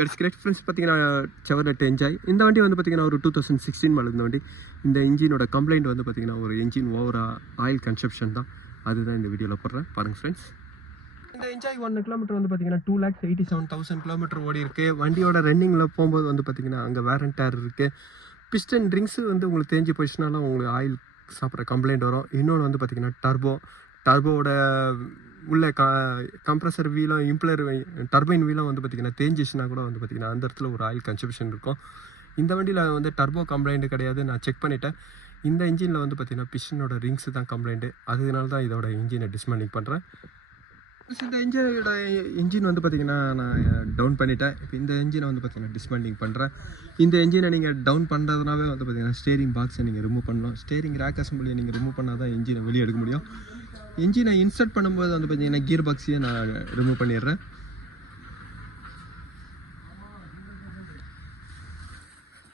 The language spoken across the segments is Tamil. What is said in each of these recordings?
It's great friends. பார்த்தீங்கன்னா செவர்லெட் என்ஜாய் இந்த வண்டி வந்து பார்த்தீங்கன்னா ஒரு 2016 மாடல் இந்த வண்டி. இந்த இன்ஜினோட கம்ப்ளைண்ட் வந்து பார்த்தீங்கன்னா ஒரு என்ஜின் ஓவராக ஆயில் கன்சப்ஷன் தான். அதுதான் இந்த வீடியோவில் போடுறேன் பாருங்கள் ஃப்ரெண்ட்ஸ். இந்த என்ஜாய் 1 கிலோமீட்டர் வந்து பார்த்தீங்கன்னா 2,87,000 கிலோமீட்டர் ஓடி இருக்குது. வண்டியோட ரன்னிங்கில் போகும்போது வந்து பார்த்தீங்கன்னா அங்கே வேர் அண்ட் டேர் இருக்குது. பிஸ்டன் ட்ரிங்க்ஸு வந்து உங்களுக்கு தேஞ்சு போயிடுச்சுனாலும் உங்களுக்கு ஆயில் சாப்பிட்ற கம்ப்ளைண்ட் வரும். இன்னொன்று வந்து பார்த்தீங்கன்னா டர்போவோட உள்ள கம்ப்ரஸர் வீலும் இம்ப்ளர் டர்பைன் வீலும் வந்து பார்த்திங்கன்னா தேஞ்சிச்சுன்னா கூட வந்து பார்த்திங்கன்னா அந்த இடத்துல ஒரு ஆயில் கன்சப்ஷன் இருக்கும். இந்த வண்டியில் வந்து டர்போ கம்ப்ளைண்ட் கிடையாது, நான் செக் பண்ணிவிட்டேன். இந்த இன்ஜினில் வந்து பார்த்திங்கன்னா பிஸ்டனோட ரிங்ஸு தான் கம்ப்ளைண்ட்டு. அதனால தான் இதோட இன்ஜினை டிஸ்மேண்டிங் பண்ணுறேன். இந்த இன்ஜின் வந்து பார்த்திங்கன்னா நான் டவுன் பண்ணிட்டேன். இப்போ இந்த இன்ஜினை வந்து பார்த்திங்கன்னா டிஸ்மேண்டிங் பண்ணுறேன். இந்த இன்ஜினை நீங்கள் டவுன் பண்ணுறதுனாவே வந்து பார்த்திங்கன்னா ஸ்டேரிங் பாக்ஸை நீங்கள் ரிமூவ் பண்ணணும். ஸ்டேரிங் ரேக் அசம்பிளியை நீங்கள் ரிமூவ் பண்ணால் தான் இன்ஜினை வெளியே எடுக்க முடியும். இன்ஜினை இன்ஸ்டால் பண்ணும்போது வந்து பார்த்தீங்கன்னா கியர் பாக்ஸையே நான் ரிமூவ் பண்ணிடுறேன்.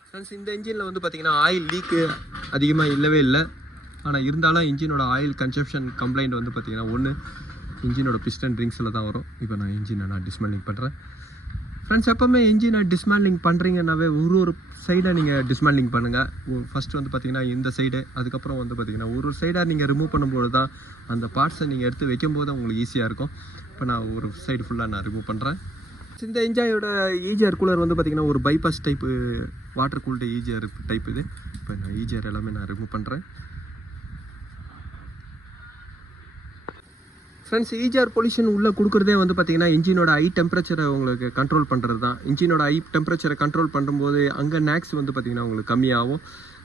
ஃப்ரெண்ட்ஸ் இந்த இன்ஜினில் வந்து பார்த்திங்கன்னா ஆயில் லீக்கு அதிகமாக இல்லவே இல்லை. ஆனால் இருந்தாலும் இன்ஜினோட ஆயில் கன்சப்ஷன் கம்ப்ளைண்ட் வந்து பார்த்திங்கன்னா ஒன்று இன்ஜினோட பிஸ்டன் ட்ரிங்க்ஸில் தான் வரும். இப்போ நான் இன்ஜினை டிஸ்மேண்டிங் பண்ணுறேன். ஃப்ரெண்ட்ஸ் எப்போவுமே இன்ஜினை டிஸ்மேண்டிங் பண்ணுறீங்கன்னாவே ஒரு சைடாக நீங்கள் டிஸ்மேண்டிங் பண்ணுங்கள். ஃபஸ்ட்டு வந்து பார்த்திங்கன்னா இந்த சைடு, அதுக்கப்புறம் வந்து பார்த்திங்கன்னா ஒரு சைடாக நீங்கள் ரிமூவ் பண்ணும்போது தான் அந்த பார்ட்ஸை நீங்கள் எடுத்து வைக்கும்போது உங்களுக்கு ஈஸியாக இருக்கும். இப்போ நான் ஒரு சைடு ஃபுல்லாக நான் ரிமூவ் பண்ணுறேன். இந்த என்ஜாயோட ஈஜிஆர் கூலர் வந்து பார்த்திங்கன்னா ஒரு bypass type water cooled EGR type இது. இப்போ நான் ஈஜிஆர் எல்லாமே நான் ரிமூவ் பண்ணுறேன். ஃப்ரெண்ட்ஸ் ஈஜிஆர் பொல்யூஷன் உள்ளே கொடுக்குறதே வந்து பார்த்திங்கன்னா இன்ஜினோட ஹை டெம்பரேச்சரை உங்களுக்கு கண்ட்ரோல் பண்ணுறது தான். இன்ஜினோட ஹை டெம்பரேச்சரை கண்ட்ரோல் பண்ணும்போது அங்கே நேக்ஸ் வந்து பார்த்திங்கன்னா உங்களுக்கு கம்மியாகும்.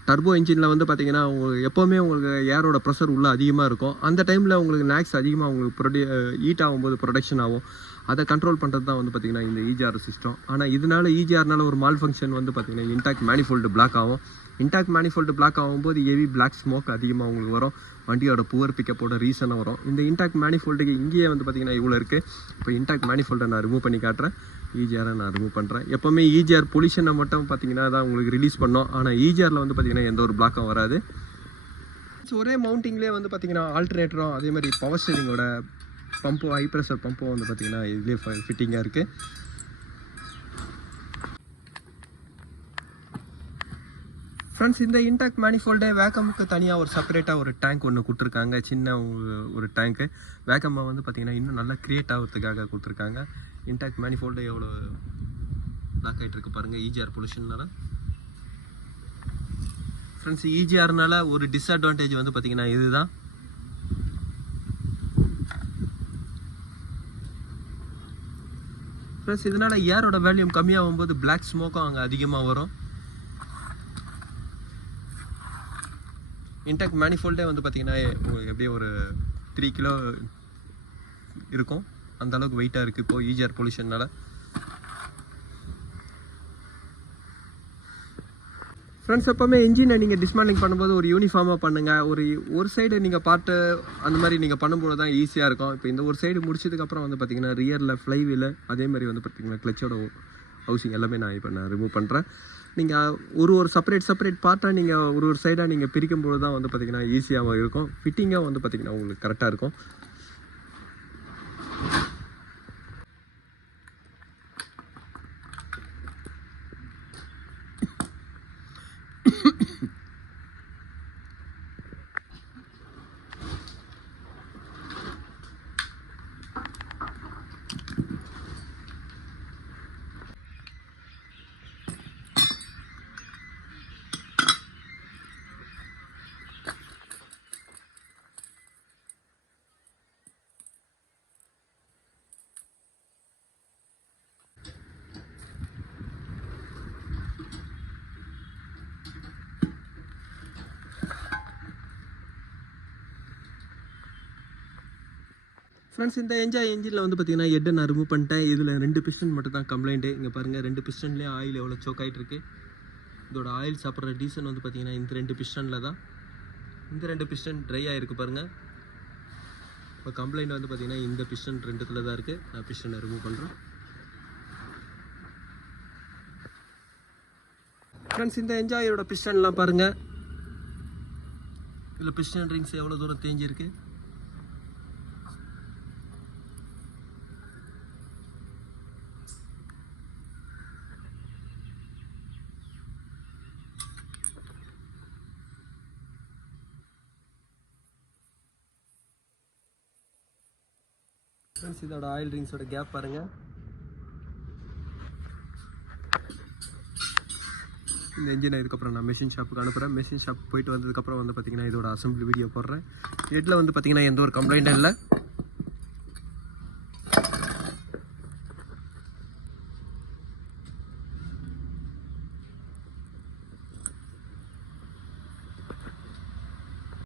டர்போ இன்ஜினில் வந்து பார்த்திங்கன்னா உங்களுக்கு எப்போவுமே உங்களுக்கு ஏரோட ப்ரெஷர் உள்ளே அதிகமாக இருக்கும். அந்த டைமில் உங்களுக்கு நேக்ஸ் அதிகமாக உங்களுக்கு ஹீட் ஆகும்போது ப்ரொடக்ஷன் ஆகும். அதை கண்ட்ரோல் பண்ணுறது தான் வந்து பார்த்திங்கன்னா இந்த ஈஜிஆர் சிஸ்டம். ஆனால் இதனால ஈஜிஆர்னால ஒரு மால் ஃபங்க்ஷன் வந்து பார்த்திங்கன்னா இன்டாக்ட் மேனிஃபோல்டு பிளாக் ஆகும். இன்டாக்ட் மேனிஃபோல்டு பிளாக் ஆகும்போது ஹெவி பிளாக் ஸ்மோக் அதிகமாக உங்களுக்கு வரும். வண்டியோட புவர் பிக்கப்போட ரீசனாக வரும். இந்த இன்டாக்ட் மேனிஃபோல்டுக்கு இங்கேயே வந்து பார்த்திங்கன்னா இவ்வளோ இருக்குது. இப்போ இன்டாக்ட் மேனிஃபோல்டை நான் ரிமூவ் பண்ணி காட்டுறேன். ஈஜிஆரை நான் ரிமூவ் பண்ணுறேன். எப்போவுமே ஈஜிஆர் பொல்யூஷனை மட்டும் பார்த்திங்கன்னா தான் உங்களுக்கு ரிலீஸ் பண்ணோம். ஆனால் ஈஜிஆரில் வந்து பார்த்திங்கன்னா எந்த ஒரு பிளாக்கும் வராது. ஒரே மவுண்டிங்லேயே வந்து பார்த்திங்கன்னா ஆல்டர்னேட்டரும் அதே மாதிரி பவர் ஸ்டீரிங்கோட பம்பு ஹை ப்ரெஷர் பம்பும் வந்து பார்த்திங்கன்னா இதுலேயே ஃபிட்டிங்காக இருக்குது. ஃப்ரெண்ட்ஸ் இந்த இன்டாக்ட் மேனிஃபோல்டே வேக்கமுக்கு தனியாக ஒரு செப்பரேட்டாக ஒரு டேங்க் ஒன்று கொடுத்துருக்காங்க. சின்ன ஒரு டேங்க்கு வேக்கம்மை வந்து பார்த்திங்கன்னா இன்னும் நல்லா க்ரியேட் ஆகிறதுக்காக கொடுத்துருக்காங்க. இன்டாக்ட் மேனிஃபோல்டு எவ்வளோ லாக் ஆகிட்டு இருக்கு பாருங்கள் ஈஜிஆர் பொல்யூஷன்னால. ஃப்ரெண்ட்ஸ் ஈஜிஆர்னால ஒரு டிஸ்அட்வான்டேஜ் வந்து பார்த்திங்கன்னா இதுதான். ப்ளஸ் இதனால் ஏரோட வேல்யூம் கம்மியாகும் போது பிளாக் ஸ்மோக்கும் அங்கே அதிகமாக வரும். இன்டாக்ட் மேனிஃபோல்டே வந்து பார்த்திங்கன்னா எப்படியும் ஒரு 3 கிலோ இருக்கும். அந்தளவுக்கு வெயிட்டாக இருக்குது இப்போது ஈஜிஆர் பொல்யூஷனால். ஃப்ரெண்ட்ஸ் எப்போவுமே இன்ஜினை நீங்கள் டிஸ்மேண்டிங் பண்ணும்போது ஒரு யூனிஃபார்மாக பண்ணுங்கள். ஒரு சைடு நீங்கள் பார்ட்டு அந்த மாதிரி நீங்கள் பண்ணும்போது தான் ஈஸியாக இருக்கும். இப்போ இந்த ஒரு சைடு முடிச்சதுக்கப்புறம் வந்து பார்த்திங்கன்னா ரியரில் ஃப்ளைவீல் அதே மாதிரி வந்து பார்த்திங்கன்னா கிளச்சோட ஹவுசிங் எல்லாமே நான் இப்போ ரிமூவ் பண்ணுறேன். நீங்கள் ஒரு செப்பரேட் பார்ட்டாக நீங்கள் ஒரு சைடாக நீங்கள் பிரிக்கும்போது தான் வந்து பார்த்திங்கன்னா ஈஸியாக இருக்கும். ஃபிட்டிங்காக வந்து பார்த்திங்கன்னா உங்களுக்கு கரெக்டாக இருக்கும். ஃப்ரெண்ட்ஸ் இந்த என்ஜாய் இன்ஜினில் வந்து பார்த்திங்கன்னா ஹெட்டை நான் ரிமூவ் பண்ணிட்டேன். இதில் 2 பிஸ்டன் மட்டும் தான் கம்ப்ளைண்ட்டு. இங்கே பாருங்கள் 2 பிஸ்டன்லேயே ஆயில் எவ்வளோ சோக் ஆகிட்டு இருக்குது. இதோட ஆயில் சாப்பிட்ற டீசன் வந்து பார்த்திங்கன்னா இந்த 2 பிஸ்டனில் தான். இந்த 2 பிஸ்டன் ட்ரை ஆகிருக்கு பாருங்கள். இப்போ கம்ப்ளைண்ட் வந்து பார்த்திங்கன்னா இந்த பிஸ்டன் 2த்துல தான் இருக்குது. நான் பிஸ்டனை ரிமூவ் பண்ணுறேன். ஃப்ரெண்ட்ஸ் இந்த என்ஜாயோட பிஸ்டன்லாம் பாருங்கள். இதில் பிஸ்டன் ரிங்ஸ் எவ்வளோ தூரம் தேஞ்சிருக்கு. ஃப்ரெண்ட்ஸ் இதோட ஆயில் ரிங்ஸோட கேப் பாருங்கள். இந்த இன்ஜினை இதுக்கப்புறம் நான் மெஷின் ஷாப்புக்கு அனுப்புகிறேன். மெஷின் ஷாப் போயிட்டு வந்ததுக்கப்புறம் வந்து பார்த்திங்கன்னா இதோட அசம்பிளி வீடியோ போடுறேன். ஹெட்டில் வந்து பார்த்திங்கன்னா எந்த ஒரு கம்ப்ளைண்ட்டும் இல்லை.